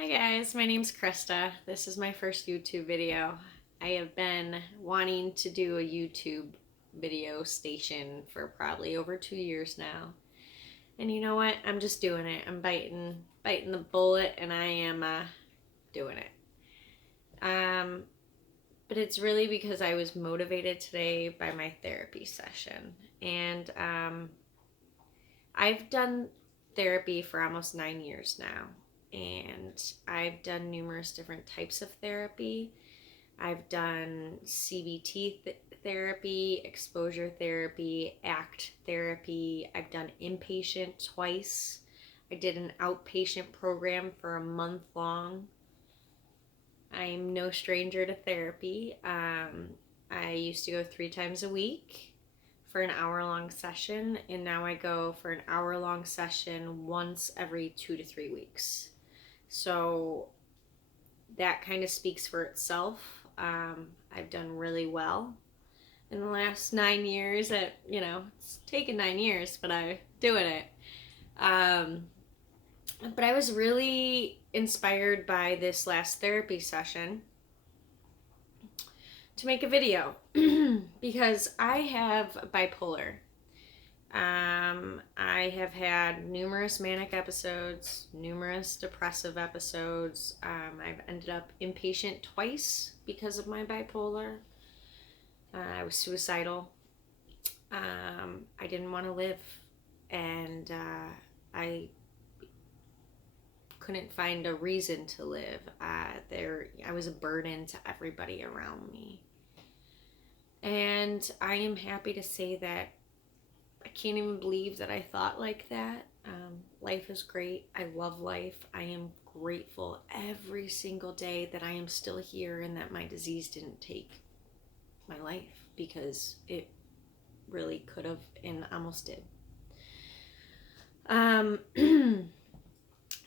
Hi guys, my name's Krista. This is my first YouTube video. I have been wanting to do a YouTube video station for probably over 2 years now. And you know what? I'm just doing it. I'm biting the bullet and I am doing it. But it's really because I was motivated today by my therapy session. And I've done therapy for almost 9 years now. And I've done numerous different types of therapy. I've done CBT therapy, exposure therapy, ACT therapy. I've done inpatient twice. I did an outpatient program for a month long. I'm no stranger to therapy. I used to go 3 times a week for an hour-long session, and now I go for an hour-long session once every 2 to 3 weeks. So that kind of speaks for itself. I've done really well in the last 9 years. It's taken 9 years, but I'm doing it. But I was really inspired by this last therapy session to make a video because I have bipolar. I have had numerous manic episodes, numerous depressive episodes. I've ended up inpatient twice because of my bipolar. I was suicidal. I didn't want to live, and I couldn't find a reason to live. I was a burden to everybody around me. And I am happy to say that I can't even believe that I thought like that. Life is great. I love life. I am grateful every single day that I am still here and that my disease didn't take my life, because it really could have and almost did.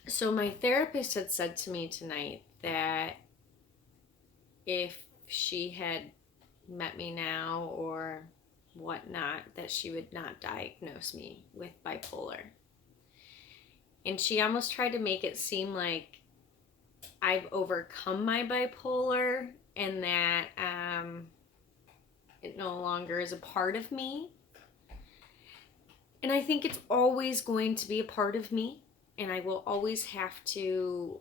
So my therapist had said to me tonight that if she had met me now or whatnot, that she would not diagnose me with bipolar. And she almost tried to make it seem like I've overcome my bipolar and that it no longer is a part of me. And I think it's always going to be a part of me, and I will always have to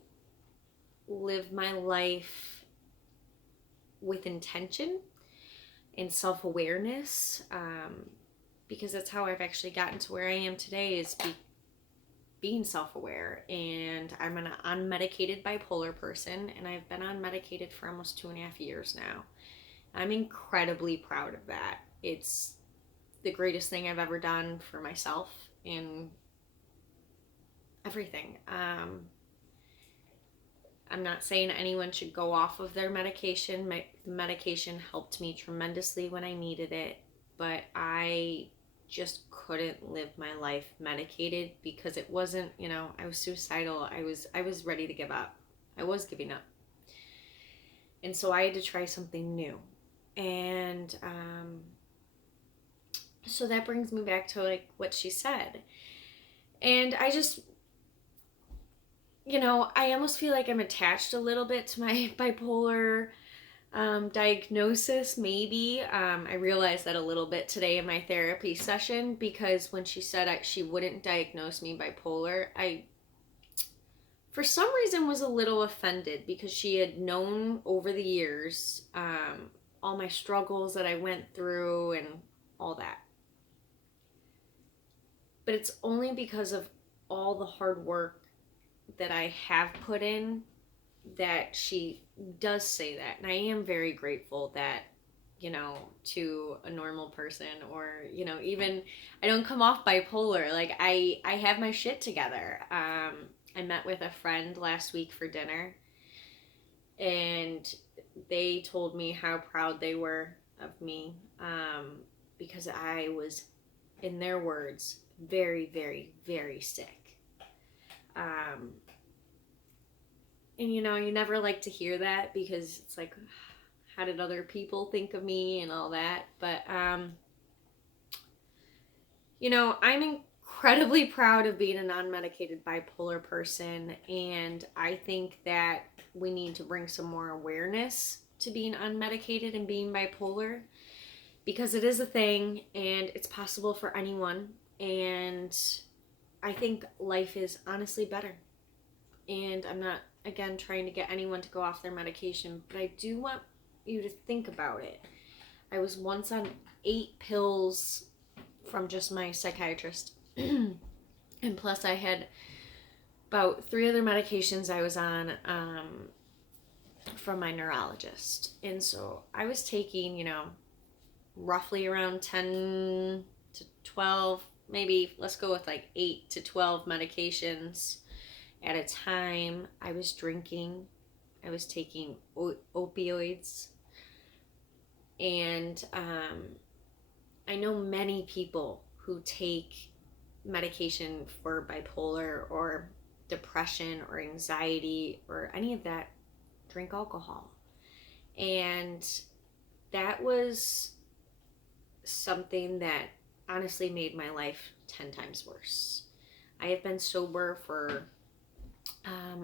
live my life with intention and self-awareness, because that's how I've actually gotten to where I am today, is being self-aware. And I'm an unmedicated bipolar person, and I've been unmedicated for almost 2.5 years now. I'm incredibly proud of that. It's the greatest thing I've ever done for myself in everything. I'm not saying anyone should go off of their medication. My medication helped me tremendously when I needed it, but I just couldn't live my life medicated because it wasn't, I was suicidal. I was ready to give up. I was giving up. And so I had to try something new. And so that brings me back to what she said. And I just, I almost feel like I'm attached a little bit to my bipolar diagnosis, maybe. I realized that a little bit today in my therapy session, because when she said she wouldn't diagnose me bipolar, I, for some reason, was a little offended, because she had known over the years all my struggles that I went through and all that. But it's only because of all the hard work that I have put in that she does say that. And I am very grateful that, to a normal person, or, even I don't come off bipolar. Like, I have my shit together. I met with a friend last week for dinner, and they told me how proud they were of me, because I was, in their words, very, very, very sick. And you never like to hear that, because it's like, how did other people think of me and all that? But I'm incredibly proud of being a non-medicated bipolar person, and I think that we need to bring some more awareness to being unmedicated and being bipolar, because it is a thing and it's possible for anyone. And I think life is honestly better. And I'm not, again, trying to get anyone to go off their medication, but I do want you to think about it. I was once on 8 pills from just my psychiatrist. And plus I had about 3 other medications I was on from my neurologist. And so I was taking, roughly around 10 to 12, maybe let's go with like 8 to 12 medications at a time. I was drinking. I was taking opioids. And I know many people who take medication for bipolar or depression or anxiety or any of that drink alcohol. And that was something that honestly made my life 10 times worse. I have been sober for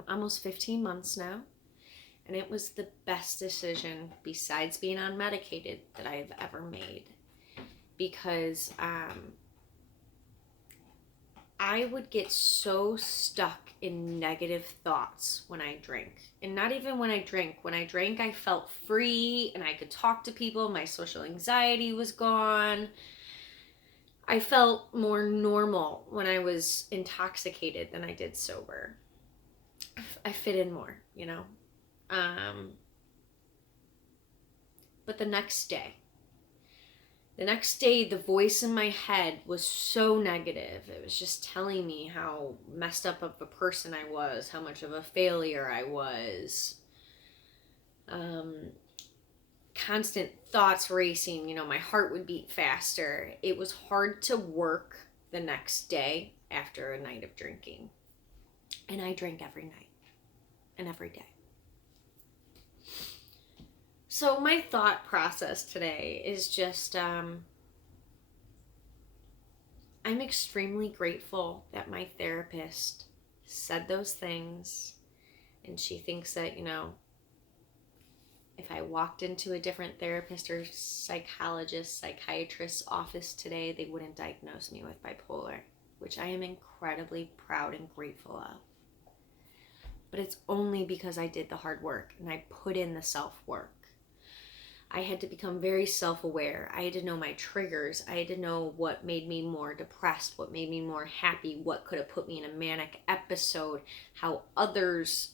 almost 15 months now, and it was the best decision besides being unmedicated that I have ever made, because I would get so stuck in negative thoughts when I drink. And not even when I drink. When I drank, I felt free and I could talk to people. My social anxiety was gone. I felt more normal when I was intoxicated than I did sober. I fit in more, But the next day, the voice in my head was so negative. It was just telling me how messed up of a person I was, how much of a failure I was. Constant thoughts racing, my heart would beat faster. It was hard to work the next day after a night of drinking. And I drank every night and every day. So my thought process today is just, I'm extremely grateful that my therapist said those things, and she thinks that, if I walked into a different therapist or psychiatrist's office today, they wouldn't diagnose me with bipolar, which I am incredibly proud and grateful of. But it's only because I did the hard work and I put in the self-work. I had to become very self-aware. I had to know my triggers. I had to know what made me more depressed, what made me more happy, what could have put me in a manic episode, how others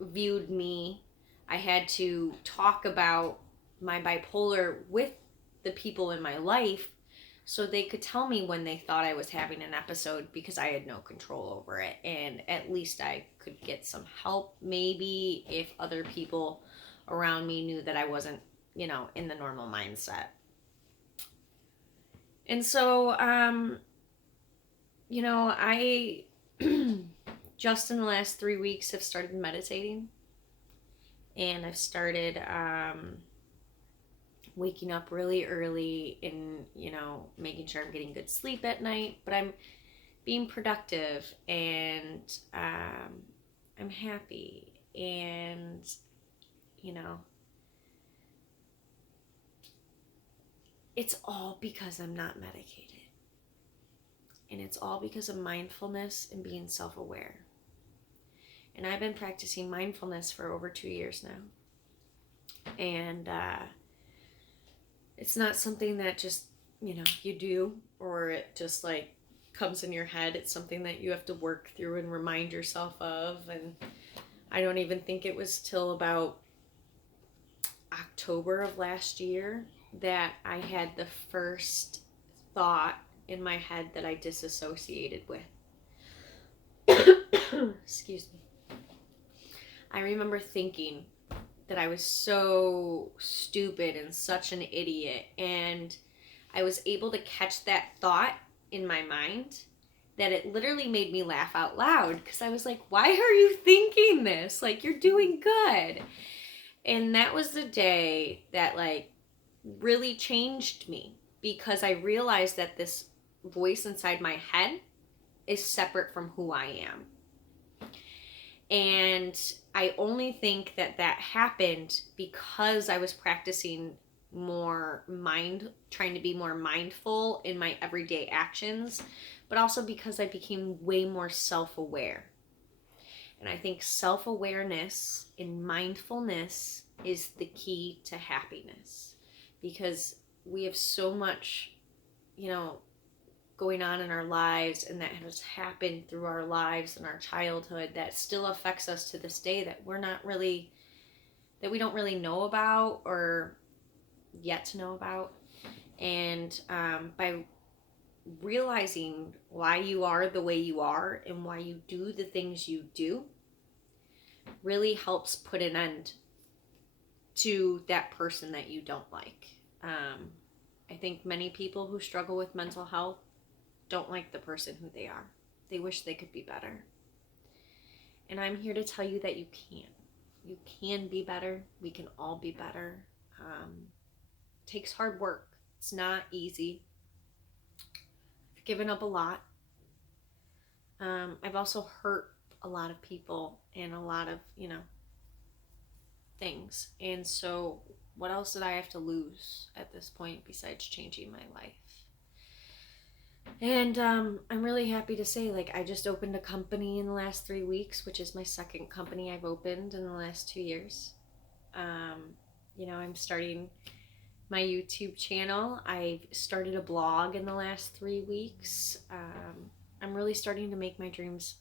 viewed me. I had to talk about my bipolar with the people in my life so they could tell me when they thought I was having an episode, because I had no control over it. And at least I could get some help, maybe, if other people around me knew that I wasn't, in the normal mindset. And so, I just in the last 3 weeks have started meditating. And I've started waking up really early and, making sure I'm getting good sleep at night. But I'm being productive, and I'm happy. And, it's all because I'm not medicated. And it's all because of mindfulness and being self-aware. And I've been practicing mindfulness for over 2 years now. And it's not something that just, you do, or it just like comes in your head. It's something that you have to work through and remind yourself of. And I don't even think it was till about October of last year that I had the first thought in my head that I disassociated with. Excuse me. I remember thinking that I was so stupid and such an idiot, and I was able to catch that thought in my mind that it literally made me laugh out loud, because I was like, why are you thinking this? Like, you're doing good. And that was the day that really changed me, because I realized that this voice inside my head is separate from who I am. And I only think that that happened because I was practicing trying to be more mindful in my everyday actions, but also because I became way more self-aware. And I think self-awareness and mindfulness is the key to happiness, because we have so much, going on in our lives, and that has happened through our lives and our childhood that still affects us to this day, that we don't really know about or yet to know about. And by realizing why you are the way you are and why you do the things you do really helps put an end to that person that you don't like. I think many people who struggle with mental health don't like the person who they are. They wish they could be better. And I'm here to tell you that you can. You can be better. We can all be better. It takes hard work. It's not easy. I've given up a lot. I've also hurt a lot of people and a lot of, things. And so what else did I have to lose at this point besides changing my life? And I'm really happy to say, I just opened a company in the last 3 weeks, which is my second company I've opened in the last 2 years. I'm starting my YouTube channel. I've started a blog in the last 3 weeks. I'm really starting to make my dreams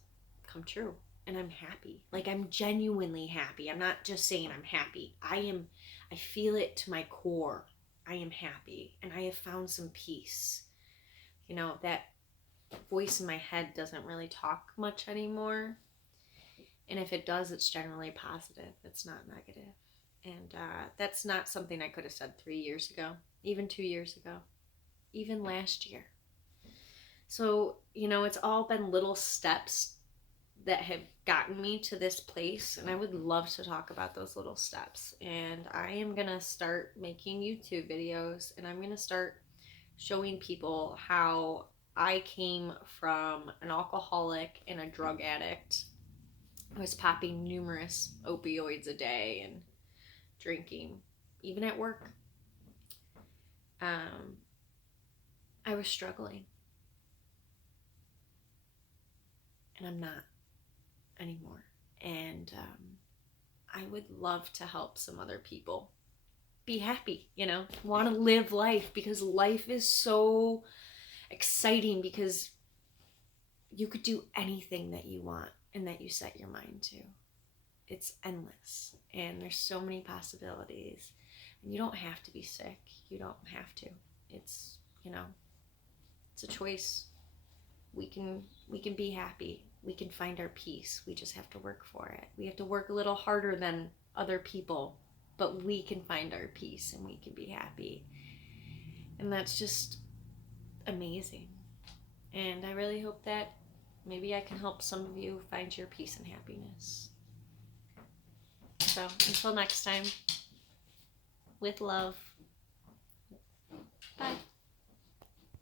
come true, and I'm happy. I'm genuinely happy. I'm not just saying I'm happy. I feel it to my core. I am happy, and I have found some peace. That voice in my head doesn't really talk much anymore. And if it does, it's generally positive. It's not negative. And that's not something I could have said 3 years ago, even 2 years ago, even last year. So, it's all been little steps that have gotten me to this place. And I would love to talk about those little steps. And I am going to start making YouTube videos, and I'm going to start showing people how I came from an alcoholic and a drug addict. I was popping numerous opioids a day and drinking, even at work. I was struggling. And I'm not anymore. And I would love to help some other people be happy, want to live life, because life is so exciting, because you could do anything that you want and that you set your mind to. It's endless, and there's so many possibilities. And you don't have to be sick. You don't have to. It's, it's a choice. We can be happy. We can find our peace. We just have to work for it. We have to work a little harder than other people, but we can find our peace and we can be happy. And that's just amazing. And I really hope that maybe I can help some of you find your peace and happiness. So until next time, with love, bye.